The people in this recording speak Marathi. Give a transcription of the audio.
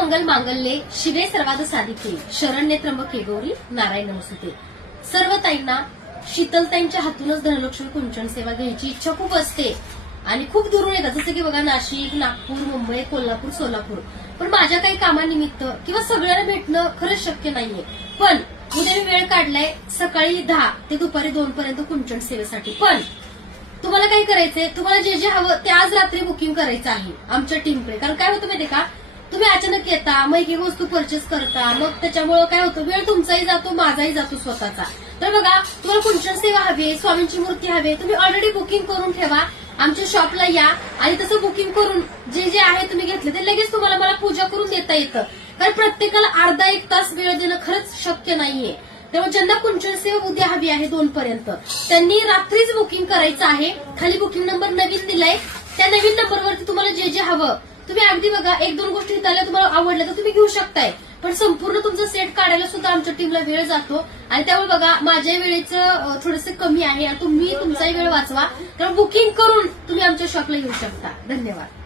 मंगल मांगल्ये शिवे सर्वाद साधिके शरण्ये त्र्यंबके गौरी नारायण नमस्तुते. सर्व ताईंना शीतलताईंच्या हातूनच धनलक्ष्मी कुंचन सेवा घ्यायची इच्छा खूप असते आणि खूप दुरून येतात, जसं की बघा नाशिक, नागपूर, मुंबई, कोल्हापूर, सोलापूर. पण माझ्या काही कामानिमित्त किंवा सगळ्यांना भेटणं खरंच शक्य नाहीये. पण उद्या मी वेळ काढलाय सकाळी 10 ते दुपारी 2 पर्यंत कुंचन सेवेसाठी. पण तुम्हाला काय करायचंय, तुम्हाला जे जे हवं ते आज रात्री बुकिंग करायचं आहे आमच्या टीमकडे. कारण काय होतं माहितीये का, तुम्ही अचानक येता, मग एक वस्तू परचेस करता, मग त्याच्यामुळे काय होतं, वेळ तुमचाही जातो, माझाही जातो स्वतःचा. तर बघा, तुम्हाला कुंचन सेवा हवी, स्वामींची मूर्ती हवी, तुम्ही ऑलरेडी बुकिंग करून ठेवा. आमच्या शॉपला या आणि तसं बुकिंग करून जे जे आहे तुम्ही घेतलं ते लगेच तुम्हाला मला पूजा करून देता येतं. कारण प्रत्येकाला अर्धा 1 तास वेळ देणं खरंच शक्य नाहीये. त्यामुळे ज्यांना कुंचन सेवा उद्या हवी आहे 2 पर्यंत, त्यांनी रात्रीच बुकिंग करायचं आहे. खाली बुकिंग नंबर नवीन दिलाय, त्या नवीन नंबरवरती तुम्हाला जे जे हवं तुम्ही अगदी बघा 1-2 गोष्टी इथल्या तुम्हाला आवडल्या तर तुम्ही घेऊ शकताय. पण संपूर्ण तुमचं सेट काढायला सुद्धा आमच्या टीमला वेळ जातो आणि त्यामुळे बघा माझ्या वेळेचं थोडंसं कमी आहे. तुम्ही तुमचाही वेळ वाचवा, कारण बुकिंग करून तुम्ही आमच्या शॉपला येऊ शकता. धन्यवाद.